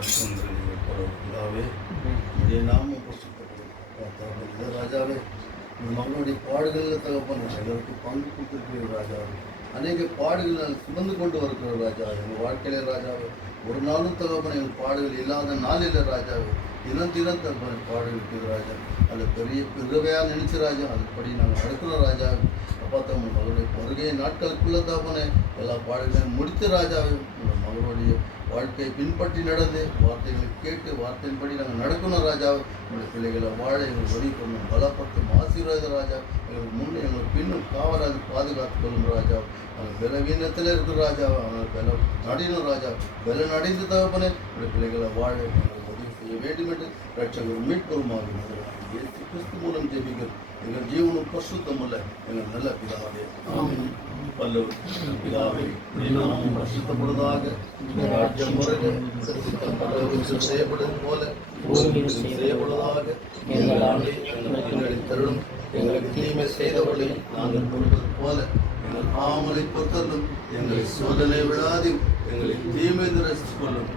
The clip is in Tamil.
பிதாவே உடைய நாமம் பரிசுத்தப்படும் ராஜாவே இந்த மகனுடைய பாடுகளில் தகப்பன் எங்களுக்கு பங்கு கொடுத்திருக்கிற ராஜாவே அநேக பாடுகள் சுமந்து கொண்டு வருகிற ராஜா எங்கள் வாழ்க்கையில ராஜாவே ஒரு நாளும் தகப்பன் எங்கள் பாடுகள் இல்லாத நாள் இல்லை ராஜாவே தினம் தினம் தகப்பன் பாடுகள் இருக்குது ராஜா அது பெரிய பிறவையாக நினைச்சு ராஜா அதுபடி நாங்கள் நடக்கிறோம் ராஜா அப்பா தம் மகளுடைய வருகை நாட்களுக்குள்ள தகப்பனே எல்லா பாடுகளையும் முடித்து ராஜாவே உங்கள் மகளுடைய வாழ்க்கையை பின்பற்றி நடந்து வார்த்தைகளை கேட்டு வார்த்தையின்படி நாங்கள் நடக்கணும் ராஜா எங்கள் பிள்ளைகளை வாழ எங்களுக்கு உதவி பண்ணணும் பலப்படுத்தும் ஆசீர்வாத ராஜா எங்களுக்கு முன்னே எங்களுக்கு பின்னும் காவலாக பாதுகாத்து கொள்ளும் ராஜா நாங்கள் பலவீனத்தில் இருக்கிற ராஜா ஆனால் பல நடினும் ராஜா பல நடிந்து தகப்பனே எங்கள் பிள்ளைகளை வாழ எங்களுக்கு உதவி செய்ய வேண்டும் என்று ரட்சகர் மீட்பருமாக இயேசு கிறிஸ்து மூலம் ஜெபிக்கிறோம் எங்கள் ஜீவனும் பரிசுத்தமுள்ள எங்கள் நல்ல பிதாவே வல்லவர் பிதாவே நாமும் பரிசுத்தப்படுவதாக ராஜ்யம் வருக சித்தம் செய்யப்படுவது போல செய்யப்படுவதாக எங்கள் ஆண்டை எங்களை தருளும் எங்களுக்கு தீமை செய்தவர்களை நாங்கள் கொடுப்பது போல எங்கள் பாவங்களை பொறுத்தலும் எங்களை சோதனை விடாது எங்களை தீமை ரசித்துக் கொள்ளும்.